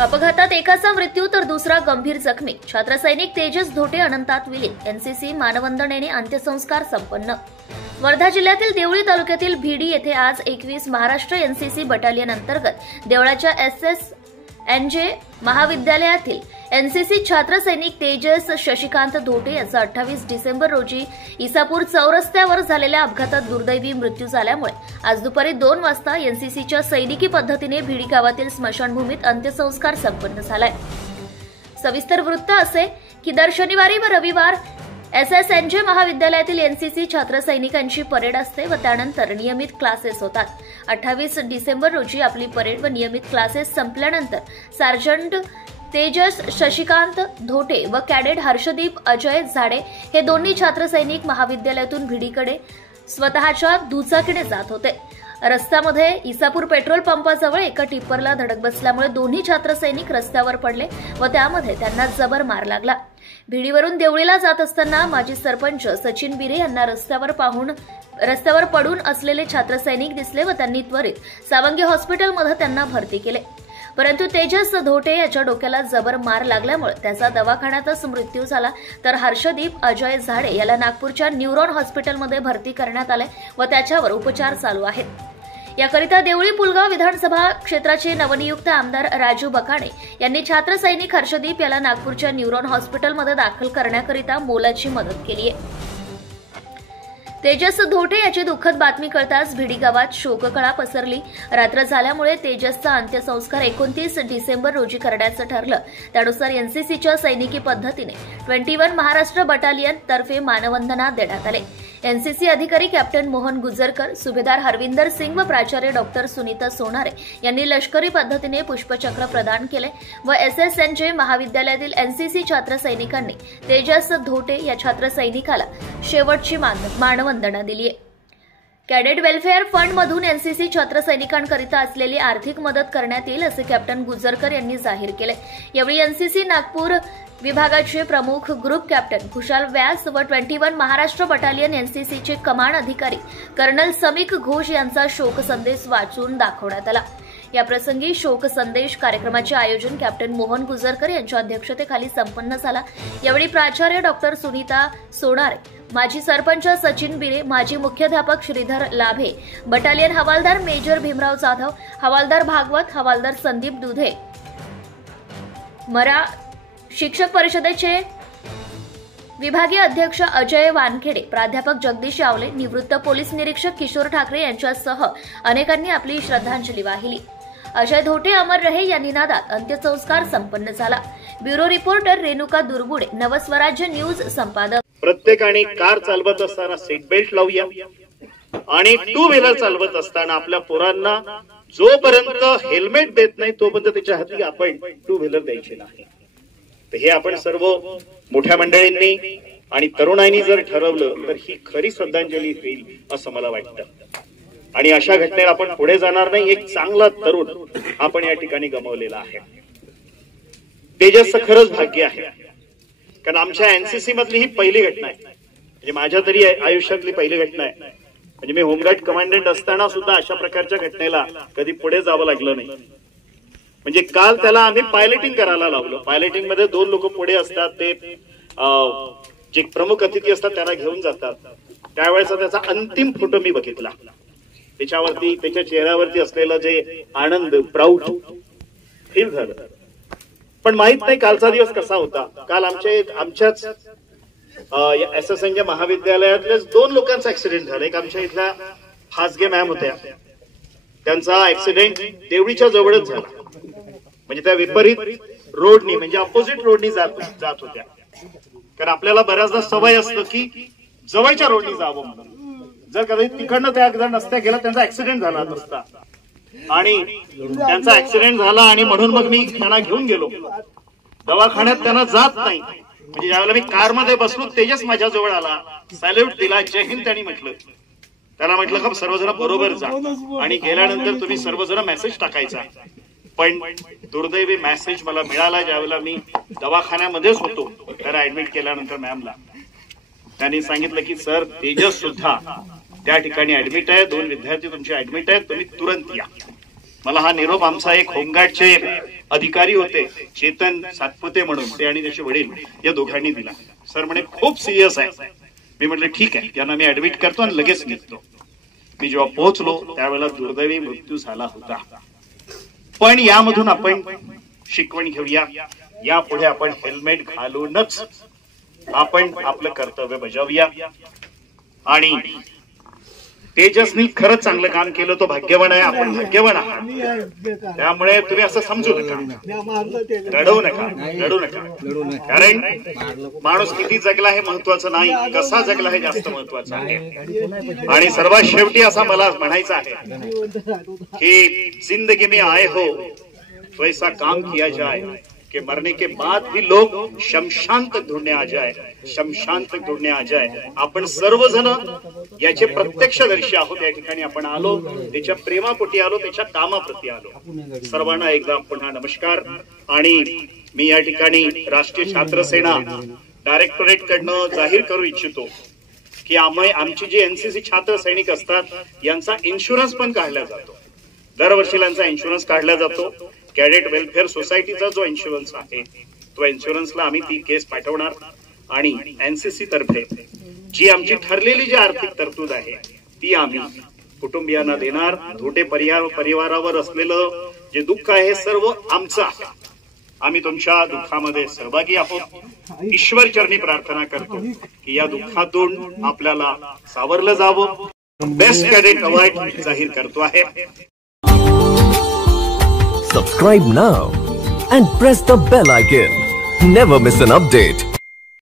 अपघातात एकाचा मृत्यू तर दुसरा गंभीर जखमी. छात्रसैनिक तेजस धोटे अनंतात विलीन. एनसीसी मानवंदनेने अंत्यसंस्कार संपन्न. वर्धा जिल्ह्यातील देवळी तालुक्यातील भिडी येथे आज 21 महाराष्ट्र एनसीसी बटालियन अंतर्गत देवळाच्या SSNJ महाविद्यालयातील एनसीसी छात्रसैनिक तेजस शशिकांत धोटे याचा 28 डिसेंबर रोजी इसापूर चौरस्त्यावर झालेल्या अपघातात दुर्दैवी मृत्यू झाल्यामुळे आज दुपारी 2 वाजता एनसीसीच्या सैनिकी पद्धतीने भिडी गावातील स्मशानभूमीत अंत्यसंस्कार संपन्न झालाय. सविस्तर वृत्त असे की दर शनिवारी व रविवार SSNJ महाविद्यालयातील एनसीसी छात्रसैनिकांची परेड असते व त्यानंतर नियमित क्लासेस होतात. 28 डिसेंबर रोजी आपली परेड व नियमित क्लासेस संपल्यानंतर सार्जंट तेजस शशिकांत धोटे व कॅडेट हर्षदीप अजय झाडे हे दोन्ही छात्रसैनिक महाविद्यालयातून भिडीकडे स्वतःच्या दुचाकीने जात होते. रस्त्यामध्ये इसापूर पेट्रोल पंपाजवळ एका टिप्परला धडक बसल्यामुळे दोन्ही छात्रसैनिक रस्त्यावर पडले व त्यामध्ये त्यांना जबर मार लागला. भिडीवरून देवळीला जात असताना माजी सरपंच सचिन बिरे यांना रस्त्यावर पडून असलेले छात्रसैनिक दिसले व त्यांनी त्वरित सावंगी हॉस्पिटलमध्ये त्यांना भरती केले. परंतु तेजस धोटे याच्या डोक्याला जबर मार लागल्यामुळे त्याचा दवाखान्यातच मृत्यू झाला, तर हर्षदीप अजय झाडे याला नागपूरच्या न्यूरॉन हॉस्पिटलमध्ये भरती करण्यात आले व त्याच्यावर उपचार चालू आहेत. याकरिता देवळी पुलगाव विधानसभा क्षेत्राचे नवनियुक्त आमदार राजू बकाणे यांनी छात्रसैनिक हर्षदीप याला नागपूरच्या न्यूरॉन हॉस्पिटलमध्ये दाखल करण्याकरिता मोलाची मदत केली आहे. तेजस धोटे याची दुःखद बातमी कळताच भिडी गावात शोककळा पसरली. रात्र झाल्यामुळे तेजसचा अंत्यसंस्कार 29 डिसेंबर रोजी करण्याचं ठरलं. त्यानुसार एनसीसीच्या सैनिकी पद्धतीने 21 महाराष्ट्र बटालियन तर्फे मानवंदना देण्यात आले. एनसीसी अधिकारी कॅप्टन मोहन गुजरकर, सुभेदार हरविंदर सिंग व प्राचार्य डॉक्टर सुनीता सोनारे यांनी लष्करी पद्धतीने पुष्पचक्र प्रदान केले व SSNJ महाविद्यालयातील एनसीसी छात्रसैनिकांनी तेजस धोटे या छात्रसैनिकाला शेवटची मानवंदना दिली. कॅडेट वेलफेअर फंड मधून एनसीसी छात्रसैनिकांकरिता असलेली आर्थिक मदत करण्यात येईल असे कॅप्टन गुजरकर यांनी जाहीर केले. यावेळी एनसीसी नागपूर विभागाचे प्रमुख ग्रुप कॅप्टन खुशाल व्यास व 21 महाराष्ट्र बटालियन एनसीसीचे कमांड अधिकारी कर्नल समीक घोष यांचा शोक संदेश वाचून दाखवण्यात आला. याप्रसंगी शोक संदेश कार्यक्रमाचे आयोजन कॅप्टन मोहन गुजरकर यांच्या अध्यक्षतेखाली संपन्न झाला. यावेळी प्राचार्य डॉक्टर सुनीता सोनारे, माजी सरपंच सचिन बिरे, माजी मुख्याध्यापक श्रीधर लाभे, बटालियन हवालदार मेजर भीमराव जाधव, हवालदार भागवत, हवालदार संदीप दुधे, मरा शिक्षक परिषदेचे विभागीय अध्यक्ष अजय वानखेडे, प्राध्यापक जगदीश यावले, निवृत्त पोलीस निरीक्षक किशोर ठाकरे यांच्यासह अनेकांनी आपली श्रद्धांजली वाहिली. अजय धोटे अमर रहे या निनादात अंत्यसंस्कार संपन्न झाला. Bureau reporter Renuka Durgude, Navswarajya news संपादक. प्रत्येकाने कार चालवत असताना सीट बेल्ट लावूया आणि 2 व्हीलर चालवत असताना आपल्या पोरांना जोपर्यंत हेल्मेट देत नाही तोपर्यंत त्याच्या हाती आपण 2 व्हीलर द्यायची नाही. हे आपण सर्व मोठ्या मंडळींनी आणि तरुणांनी जर ठरवलं तर ही खरी श्रद्धांजली होईल असं मला वाटतं. आणि अशा घटनेला आपण पुढे जाणार नाही. एक चांगला तरुण आपण या ठिकाणी गमावलेला आहे. तेजसचं खरंच भाग्य आहे, कारण आमच्या एनसीसी मधली ही पहिली घटना आहे, म्हणजे माझ्या तरी आयुष्यातली पहिली घटना आहे. म्हणजे मी होमगार्ड कमांडंट असताना सुद्धा अशा प्रकारच्या घटनेला कधी पुढे जावं लागलं नाही. म्हणजे काल त्याला आम्ही पायलटिंग करायला लावलं. पायलटिंग मध्ये 2 लोक पुढे असतात, ते जे प्रमुख अतिथी असतात त्यांना घेऊन जातात. त्यावेळेचा त्याचा अंतिम फोटो मी बघितला. त्याच्यावरती त्याच्या चेहऱ्यावरती असलेलं जे आनंद, प्राऊड फील झालं. पण माहित नाही कालचा दिवस कसा होता. काल आमच्याच SSNJ महाविद्यालयातल्याच 2 लोकांचा ऍक्सिडेंट झाला. एक आमच्या इथल्या हासगे मॅम होत्या, त्यांचा ऍक्सिडेंट देवळीच्या जवळच झाला. म्हणजे त्या विपरीत रोडनी, म्हणजे अपोजिट रोडनी जात होत्या. कारण आपल्याला बऱ्याचदा सवय असतं की जवळच्या रोडनी जावं म्हणून. जर कधी तिकडनं त्या रस्त्या गेला त्यांचा ऍक्सिडेंट झाला असता आणि त्यांचा ऍक्सिडेंट झाला आणि म्हणून मग मी त्यांना घेऊन गेलो दवाखान्यात. त्यांना जात नाही. म्हणजे ज्यावेळेला मी कारमध्ये बसलो तेजस माझ्या जवळ आला, सॅल्यूट दिला, जय हिंद त्यांनी म्हटलं. त्याला म्हटलं का सर्वजण बरोबर जा आणि गेल्यानंतर तुम्ही सर्वजण मेसेज टाकायचा. पण दुर्दैवी मेसेज मला मिळाला ज्यावेळेला मी दवाखान्यामध्येच होतो. त्याला ऍडमिट केल्यानंतर मॅमला त्यांनी सांगितलं की सर तेजस सुद्धा त्या ठिकाणी ऍडमिट आहे, 2 विद्यार्थी तुमचे ऍडमिट आहेत, तुम्ही तुरंत या. मला हा निरोप आमचा एक होमगार्डचे अधिकारी होते चेतन सातपुते म्हणून, ते आणि त्याचे वडील, या दोघांनी दिला. सर म्हणे खूप सिरियस आहे. मी म्हटलं ठीक आहे, यांना मी ऍडमिट करतो आणि लगेच निघतो. मी जेव्हा पोहोचलो त्यावेळेला दुर्दैवी मृत्यू झाला होता. पण यामधून आपण शिकवण घेऊया. यापुढे आपण हेल्मेट घालूनच आपण आपलं कर्तव्य बजावूया. आणि तेजसनी खरंच चांगलं काम केलं, तो भाग्यवान आहे, आपण भाग्यवान आहात. त्यामुळे तुम्ही असं समजू नका, रडू नका. कारण माणूस किती जगला हे महत्वाचं नाही, कसा जगला हे जास्त महत्वाचं आहे. आणि सर्वात शेवटी असा मला म्हणायचं आहे की जिंदगी में आए हो तो ऐसा काम किया जाए कि मरने के बाद भी लोग शमशान तक ढूंढने आ जाए, शमशान तक ढूंढने आ जाए. आपण सर्वजण याचे प्रत्यक्षदर्शी आहोत. या ठिकाणी आपण आलो त्याच्या प्रेमापोटी आलो, त्याच्या कामाप्रती आलो. सर्वांना एकदा पुन्हा नमस्कार. आणि मी या ठिकाणी राष्ट्रीय छात्र सेना डायरेक्टोरेट कडनं जाहीर करू इच्छितो की आमची जी एनसीसी छात्र सैनिक असतात यांचा इन्शुरन्स पण काढला जातो. दरवर्षी यांचा इन्शुरन्स काढला जातो. कॅडेट वेलफेअर सोसायटीचा जो इन्शुरन्स आहे तो इन्शुरन्सला आम्ही ती केस पाठवणार. आणि एनसीसी तर्फे जी आमची ठरलेली जी आर्थिक तरतूद आहे ती आम्ही कुटुंबियांना देणार. धोटे परिवारावर असलेलं जे दुःख आहे सर्व आमचं आहे. आम्ही तुमच्या दुःखामध्ये सहभागी आहोत. ईश्वर चरणी प्रार्थना करतो की या दुःखातून आपल्याला सावरलं जावं. बेस्ट कॅडेट अवॉर्ड जाहीर करतो आहे. Subscribe now and press the bell icon. Never miss an update.